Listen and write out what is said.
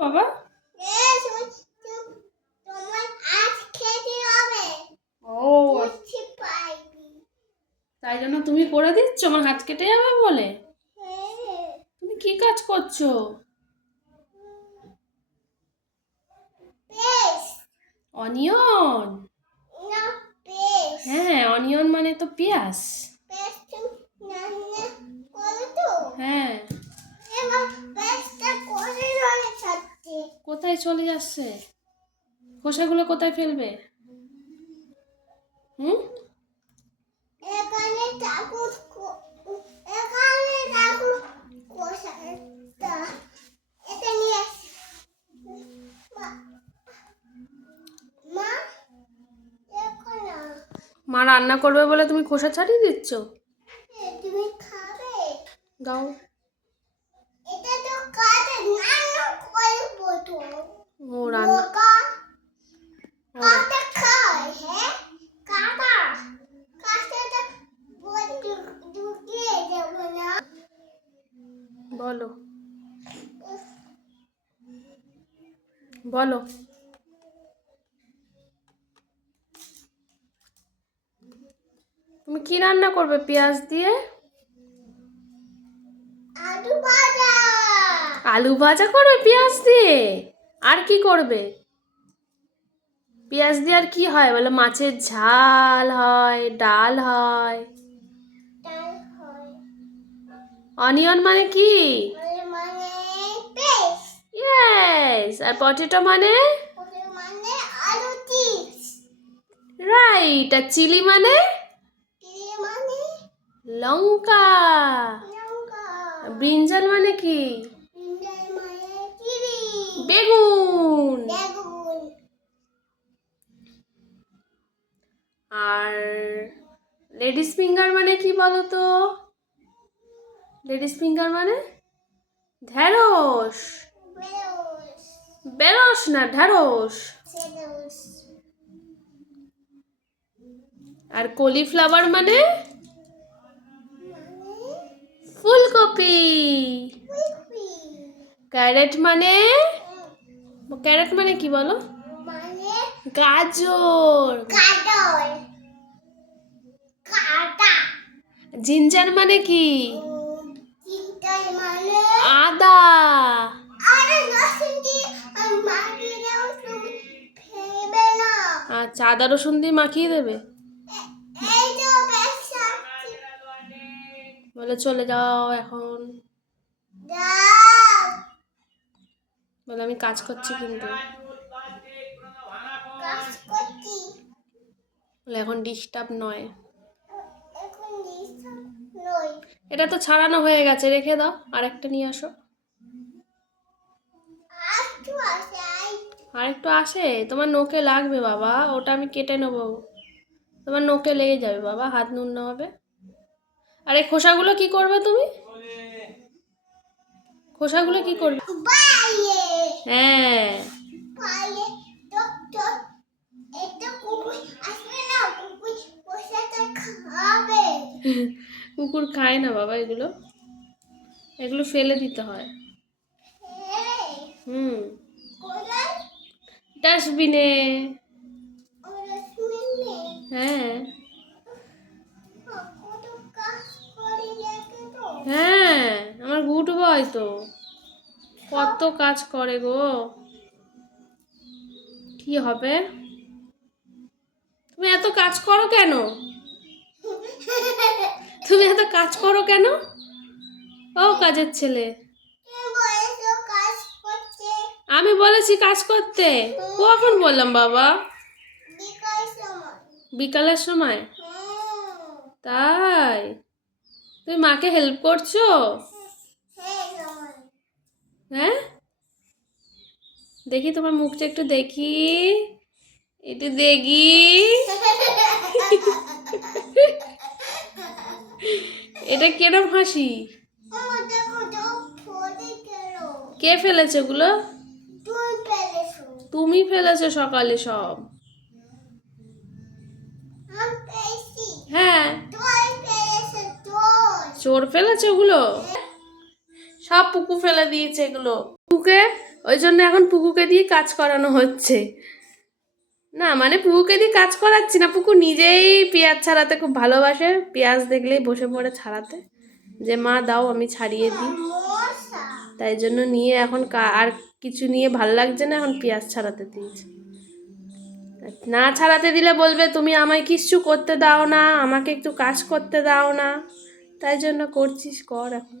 বাবা? ও তাই জন্য তুমি করে দিচ্ছ আমার হাত কেটে যাবে বলে? হ্যাঁ। তুমি কি কাজ করছ? অনিয়ন? হ্যাঁ অনিয়ন মানে তো পেঁয়াজ হ্যাঁ। কোথায় চলে যাচ্ছে? খোসাগুলো কোথায় ফেলবে? হুম। মা- রান্না করবে বলে তুমি খোসা ছাড়িয়ে দিচ্ছ? এ, তুমি খাবে? দাও এটা তো কাটে রান্না করব তো ও রান্না হ্যাঁ? বলো। বলো। তুমি কি রান্না করবে পেঁয়াজ দিয়ে? আলু ভাজা করবে পেঁয়াজ দিয়ে? আর কি করবে? পেঁয়াজ দিয়ে আর কি হয়? বলে মাছের ঝাল হয় ডাল হয়। অনিয়ন মানে কি? মানে আর পটেটো মানে? ওর মানে রাইট আর চিলি মানে? মানে লঙ্কা। ব্রিঞ্জাল মানে কি? বেগুন। আর লেডিস ফিঙ্গার মানে কি বলো তো লেডিস ফিঙ্গার মানে? ঢ্যাঁড়স বেরোস। বেরস না ঢ্যাঁড়স আর কলিফ্লাওয়ার মানে? মানে? ফুলকপি। ক্যারেট মানে? ক্যারেট মানে কি বলো? মানে গাজর। জিঞ্জার মানে কি? মানে আদা। আচ্ছা আদা রসুন দিয়ে মাখিয়ে দেবে? বলে চলে যাও এখন। বলে আমি কাজ করছি কিন্তু। বলে এখন ডিস্টার্ব নয়। এটা তো ছাড়ানো হয়ে গেছে রেখে দাও আর একটা নিয়ে আসো। একটু আছে আই। আর একটু আসে? তোমার নোকে লাগবে বাবা ওটা আমি কেটে নেব। তোমার নোকে লেগে যাবে বাবা হাত নুন হবে। আর এই খোসাগুলো কি করবে তুমি? খোসাগুলো কি করবে বাইরে হ্যাঁ। কুকুর খায় না বাবা এগুলো। এগুলো ফেলে দিতে হয়। হুম। ডাস্টবিনে? হ্যাঁ। বয় তো কত কাজ করে গো। কি হবে? তুমি এত কাজ করো কেন? তুমি এত কাজ করো কেন? ও কাজের ছেলে। আমি বলেছি কাজ করতে। কখন বললাম, বাবা। বিকালের সময়। তাই। তুমি মাকে হেল্প করছ? হ্যাঁ? দেখি তোমার মুখটা একটু দেখি। একটু দেখি। এটা কেরম হাসি? কে ফেলেছে ওগুলো? তুমি ফেলেছো সকালে সব। হ্যাঁ। চোর ফেলেছে ওগুলো? সব পুকু ফেলে দিয়েছে এগুলো। পুকুকে, ওই জন্য এখন পুকুকে দিয়ে কাজ করানো হচ্ছে। না মানে পুকুকে দিয়ে কাজ করাচ্ছি না। পুকু নিজেই পেঁয়াজ ছাড়াতে খুব ভালোবাসে। পেঁয়াজ দেখলেই বসে পড়ে ছাড়াতে। যে, মা, দাও, আমি ছাড়িয়ে দিই। তাই জন্য নিয়ে এখন আর কিছু নিয়ে ভালো লাগছে না এখন পেঁয়াজ ছাড়াতে দিয়েছে। না ছাড়াতে দিলে বলবে, তুমি আমায় কিচ্ছু করতে দাও না, আমাকে একটু কাজ করতে দাও না। তাই জন্য করছিস, কর এখন।